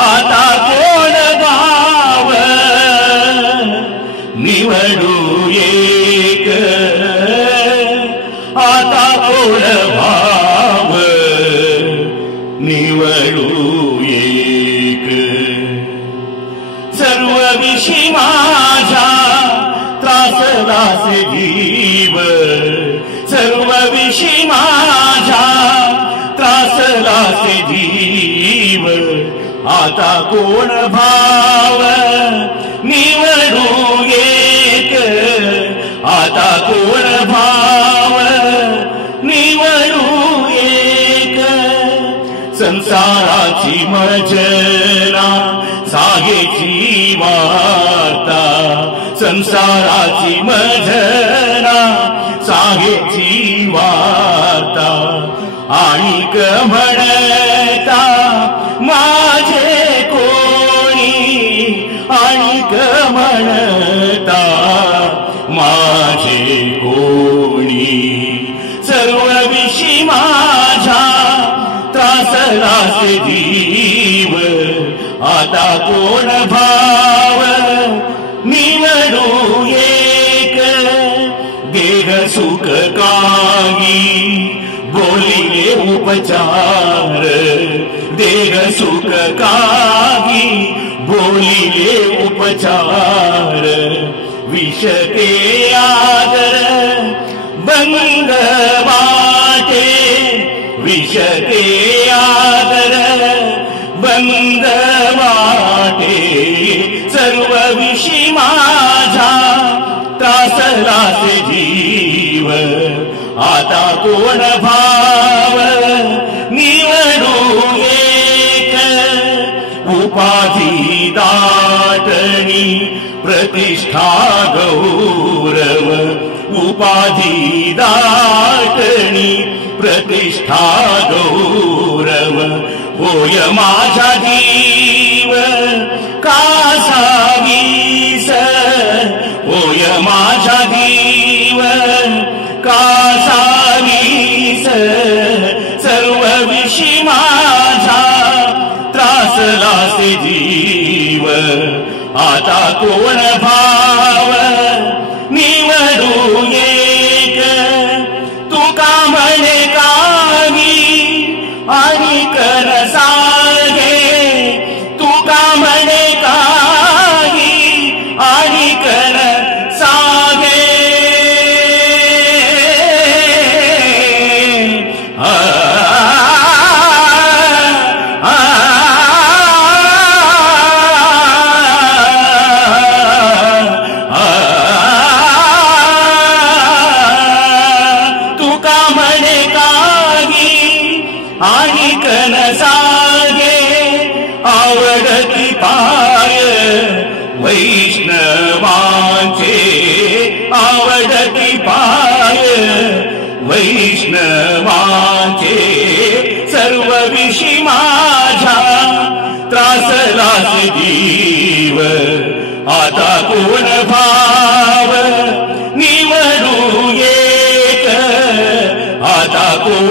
आता कोण भाव निवडू एक, आता कोण भाव निवडू एक। सर्व विषी माझा त्रासदास जीव, सर्व विषी माझा त्रासदास जीव, आता कोण भाव निवडू एक, आता कोण भाव निवडू एक। संसाराची मर्जना सागेची वार्ता, संसाराची मर्जना सागेची वार्ता, आणिक म्हणता माझे कोणी, आणिक म्हणता माझे कोणी। सर्व विषी माझा त्रासदास जीव, आता कोण भाव निवडू एक। देह सुख काही बोलिले उपचार, देह सुख काही बोलिले उपचार, विषते आदर बंद वाटे, विषते आदर बंद वाटे। सर्व विषी माझा त्रासदास जीव, आता कोण भाव निवडू एक। उपाधी दाटणी प्रतिष्ठा गौरव, उपाधी दाटणी प्रतिष्ठा गौरव, होय माझा जीव कासावीस, होय माझा जीव कासावीस। सर्व विषी माझा त्रासदास जीव, आता कोण भाव निवडू एक। तुका म्हणे काही आणि कर सागे, तुका म्हणे काही आणि कर सागे। आणि कनसागे आवडती पाय वैष्णवांचे, आवडती पाय वैष्णवांचे। सर्व विषी माझा त्रासदास जीव, आता कोण भाव निवडू एक, आता कोण